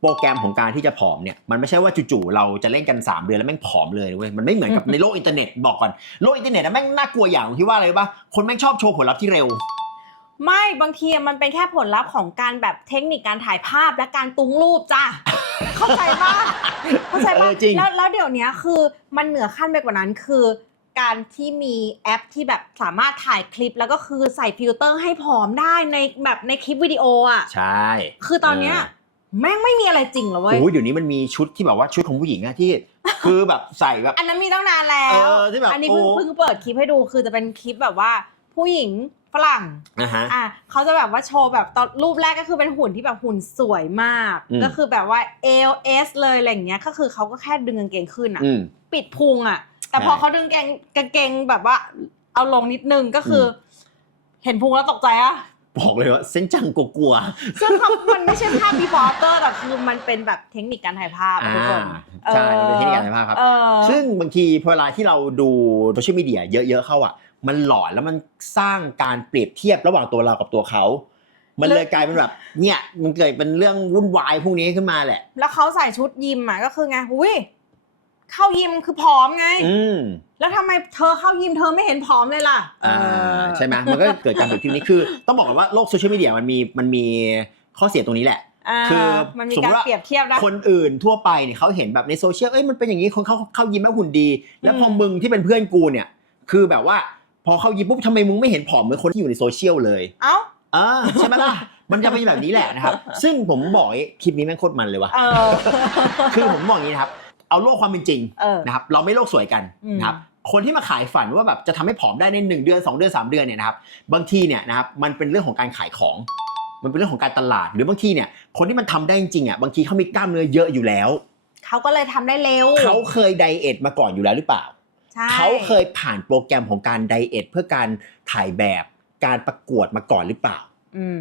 โปรแกรมของการที่จะผอมเนี่ยมันไม่ใช่ว่าจู่ๆเราจะเล่นกัน 3 เดือนแล้วแม่งผอมเลยเว้ยมันไม่เหมือนกับในโลกอินเทอร์เน็ตบอกก่อนโลกอินเทอร์เน็ตอะแม่งน่ากลัวอย่างที่ว่าอะไรรู้ป่ะคนแม่งชอบโชว์ผลลัพธ์ที่เร็ว ไม่บางทีมันเป็นแค่ผลลัพธ์ของการแบบเทคนิคการถ่ายภาพและการตุ้งรูปจ้ะ เข้าใจป่ะเข้าใจเอป่ะอจริง แล้วแล้วเดี๋ยวนี้คือมันเหนือขั้นไปกว่านั้นคือ การที่มีแอปที่แบบสามารถถ่ายคลิปแล้วก็คือใส่ฟิลเตอร์ให้ผอมได้ในแบบในคลิปวิดีโออะ ใช่ คือตอนเนี้ย แม่งไม่มีอะไรจริงเหรอเว้ย โอ้ยเดี๋ยวนี้มันมีชุดที่แบบว่าชุดของผู้หญิงอะที่ คือแบบใส่แบบ อันนั้นมีตั้งนานแล้เอวอที่แบบอันนี้เพิ่งโอ้ เพิ่งเปิดคลิปให้ดูคือจะเป็นคลิปแบบว่าผู้หญิงฝรั่ง นะฮะ อะเขาจะแบบว่าโชว์แบบตอนรูปแรกก็คือเป็นหุ่นที่แบบหุ่นสวยมาก อืม ก็คือแบบว่า ALS เลยอะไรอย่างเงี้ย ก็คือเขาก็แค่ดึงกางเกงขึ้นอะ อืม ปิดพุงอะ แต่พอใช่เขาดึงกางกางเกงแบบว่า เอาลงนิดนึงก็คืออเห็นพุงแล้วตกใจอะ บอกเลยว่าเส้นจังกลัวซึ่งเขามันไม่ใช่ภาพ before after แต่คือมันเป็นแบบเทคนิคการถ่ายภาพๆอะอ่าทุกคนใช่มันเป็นเทคนิคการถ่ายภาพครับเออซึ่งบางทีพอเวลาที่เราดูโซเชียลมีเดียเยอะๆเข้าอะ มันหลอนแล้วมันสร้างการเปรียบเทียบระหว่างตัวเรากับตัวเขามันเลยกลายเป็นแบบเนี่ยมันเกิดเป็นเรื่องวุ่นวายพวกนี้ขึ้นมาแหละ แล้วเขาใส่ชุดยิมอะก็คือไงอุ้ย เข้ายิมคือผอมไง อืมแล้วทำไมเธอเข้ายิมเธอไม่เห็นผอมเลยล่ะ อ่าเออใช่ไหมมันก็เกิดการเปรียบเทียบนี้คือ ต้องบอกก่อนว่าโลกโซเชียลมีเดียมันมีมันมีข้อเสียตรงนี้แหละาคือมันมีสมมุการติว่า เปรียบเทียบนะ คนอื่นทั่วไปเนี่ยเขาเห็นแบบในโซเชียลเอ้ยมันเป็นอย่างนี้คนเขาเข้ายิมแล้วหุ่นดี แล้วพออม มึงที่เป็นเพื่อนกูเนี่ย คือแบบว่าพอเข้ายิมปุ๊บทำไมมึงไม่เห็นผอมเหมือนคนที่อยู่ในโซเชียลเลยเอ้าอ่าใช่ไหมล่ะ มันจะเป็นแบบนี้แหละนะครับ ซึ่งผมบอกไอ้คลิปนี้แม่งโคตรมันเลยว่ะ เออ คือผมบอกอย่างนี้นะครับ เอาโลกความเป็นจริงเออ นะครับเราไม่โลกสวยกันอืม นะครับคนที่มาขายฝันว่าแบบจะทำให้ผอมได้ในหนึ่งเดือนสองเดือนสามเดือนเนี่ยนะครับบางทีเนี่ยนะครับมันเป็นเรื่องของการขายของ มันเป็นเรื่องของการตลาด หรือบางทีเนี่ยคนที่มันทำได้จริงๆอะบางทีเขามีกล้ามเนื้อเยอะอยู่แล้ว เขาก็เลยทำได้เร็วเขาเคยไดเอทมาก่อนอยู่แล้วหรือเปล่า ใช่เขาเคยผ่านโปรแกรมของการไดเอทเพื่อการถ่ายแบบการประกวดมาก่อนหรือเปล่าอืม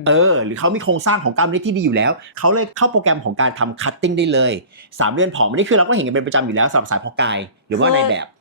เออ หรือเขามีโครงสร้างของกล้ามเนื้อที่ดีอยู่แล้ว เขาเลยเข้าโปรแกรมของการทำคัตติ้งได้เลย3เดือนผอมอันนี่คือเราก็เห็นกันเป็นประจำอยู่แล้วสำหรับสายเพอกายหรือว่าในแบบ